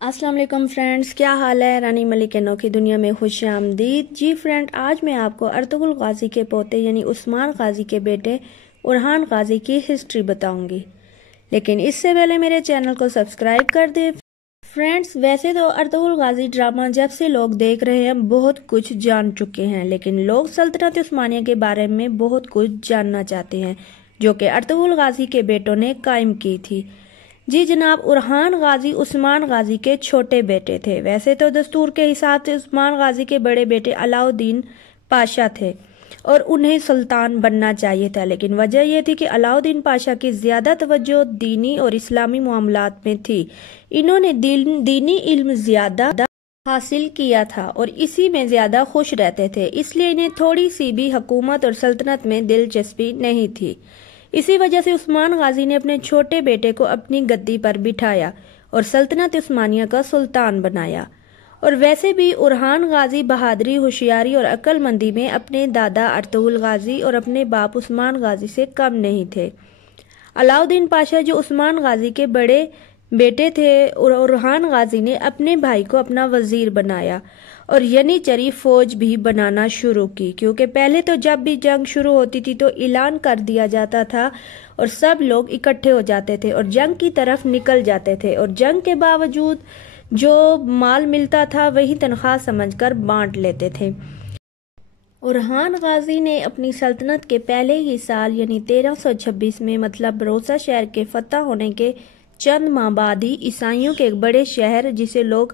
अस्सलाम वालेकुम फ्रेंड्स, क्या हाल है। रानी मलिक के नौकी दुनिया में खुश आमदीद। जी फ्रेंड, आज मैं आपको अर्तुगरुल गाजी के पोते यानी उस्मान गाजी के बेटे उरहान गाजी की हिस्ट्री बताऊंगी, लेकिन इससे पहले मेरे चैनल को सब्सक्राइब कर दें। फ्रेंड्स, वैसे तो अर्तुगरुल गाजी ड्रामा जब से लोग देख रहे हैं बहुत कुछ जान चुके हैं, लेकिन लोग सल्तनत उस्मानिया के बारे में बहुत कुछ जानना चाहते हैं जो कि अर्तुगरुल गाजी के बेटों ने कायम की थी। जी जनाब, उरहान गाजी उस्मान गाजी के छोटे बेटे थे। वैसे तो दस्तूर के हिसाब से उस्मान गाजी के बड़े बेटे अलाउद्दीन पाशा थे और उन्हें सुल्तान बनना चाहिए था, लेकिन वजह यह थी कि अलाउद्दीन पाशा की ज्यादा तवज्जो दीनी और इस्लामी मामलात में थी। इन्होंने दीनी इल्म ज्यादा हासिल किया था और इसी में ज्यादा खुश रहते थे, इसलिए इन्हें थोड़ी सी भी हुकूमत और सल्तनत में दिलचस्पी नहीं थी। इसी वजह से उस्मान गाजी ने अपने छोटे बेटे को अपनी गद्दी पर बिठाया और सल्तनत उस्मानिया का सुल्तान बनाया। और वैसे भी उरहान गाजी बहादुरी, होशियारी और अक्लमंदी में अपने दादा अर्तुगरुल गाजी और अपने बाप उस्मान गाजी से कम नहीं थे। अलाउद्दीन पाशा जो उस्मान गाजी के बड़े बेटे थे, और उरहान गाजी ने अपने भाई को अपना वजीर बनाया और यनीचरी फौज भी बनाना शुरू की, क्योंकि पहले तो जब भी जंग शुरू होती थी तो ऐलान कर दिया जाता था और सब लोग इकट्ठे हो जाते थे और जंग की तरफ निकल जाते थे, और जंग के बावजूद जो माल मिलता था वही तनख्वाह समझकर बांट लेते थे। उरहान गाजी ने अपनी सल्तनत के पहले ही साल यानी 1326 में, मतलब बरोसा शहर के फतह होने के चंद माह बाद ही ईसाइयों के एक बड़े शहर जिसे लोग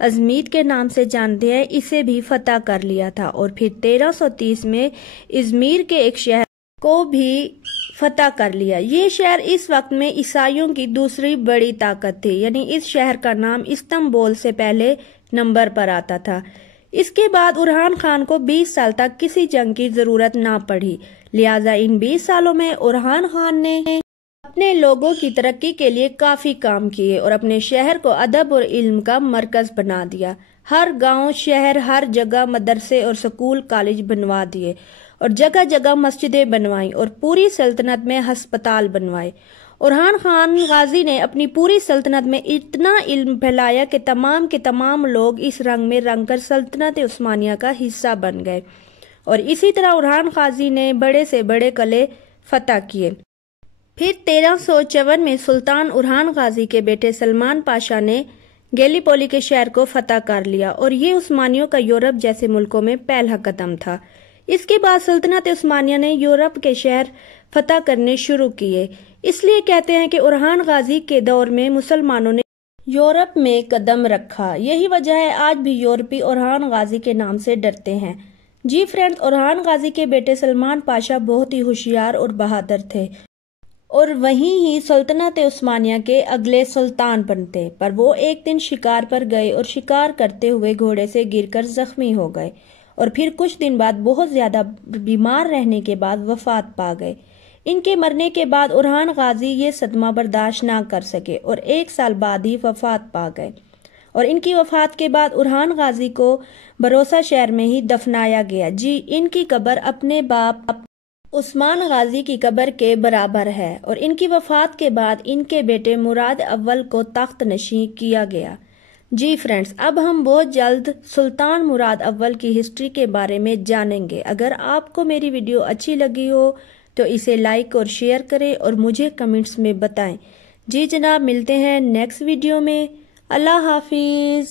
अजमीद के नाम से जानते हैं, इसे भी फतह कर लिया था। और फिर 1330 में इजमीर के एक शहर को भी फतह कर लिया। ये शहर इस वक्त में ईसाइयों की दूसरी बड़ी ताकत थी, यानी इस शहर का नाम इस्तांबुल से पहले नंबर पर आता था। इसके बाद उरहान खान को 20 साल तक किसी जंग की जरूरत ना पड़ी, लिहाजा इन 20 सालों में उरहान खान ने अपने लोगों की तरक्की के लिए काफी काम किए और अपने शहर को अदब और इल्म का मरकज बना दिया। हर गांव, शहर, हर जगह मदरसे और स्कूल, कॉलेज बनवा दिए और जगह जगह मस्जिदें बनवाई और पूरी सल्तनत में हस्पताल बनवाए। उरहान खान गाजी ने अपनी पूरी सल्तनत में इतना इल्म फैलाया कि तमाम के तमाम लोग इस रंग में रंग कर सल्तनत उस्मानिया का हिस्सा बन गए। और इसी तरह उरहान गाजी ने बड़े से बड़े किले फतह किए। फिर 1354 में सुल्तान उरहान गाजी के बेटे सलमान पाशा ने गैलीपोली के शहर को फतह कर लिया और ये उस्मानियों का यूरोप जैसे मुल्कों में पहला कदम था। इसके बाद सल्तनत उस्मानिया ने यूरोप के शहर फतह करने शुरू किए। इसलिए कहते हैं कि उरहान गाजी के दौर में मुसलमानों ने यूरोप में कदम रखा। यही वजह है आज भी यूरोपी उरहान गाजी के नाम से डरते हैं। जी फ्रेंड्स, उरहान गाजी के बेटे सलमान पाशा बहुत ही होशियार और बहादुर थे और वहीं ही सल्तनत उस्मानिया के अगले सुल्तान बनते, पर वो एक दिन शिकार पर गए और शिकार करते हुए घोड़े से गिरकर जख्मी हो गए और फिर कुछ दिन बाद बहुत ज्यादा बीमार रहने के बाद वफात पा गए। इनके मरने के बाद उरहान गाजी ये सदमा बर्दाश्त ना कर सके और 1 साल बाद ही वफात पा गए। और इनकी वफात के बाद उरहान गाजी को बरोसा शहर में ही दफनाया गया। जी, इनकी कब्र अपने बाप उस्मान गाजी की कब्र के बराबर है और इनकी वफात के बाद इनके बेटे मुराद अव्वल को तख्त नशी किया गया। जी फ्रेंड्स, अब हम बहुत जल्द सुल्तान मुराद अव्वल की हिस्ट्री के बारे में जानेंगे। अगर आपको मेरी वीडियो अच्छी लगी हो तो इसे लाइक और शेयर करें और मुझे कमेंट्स में बताएं। जी जनाब, मिलते हैं नेक्स्ट वीडियो में। अल्लाह हाफिज।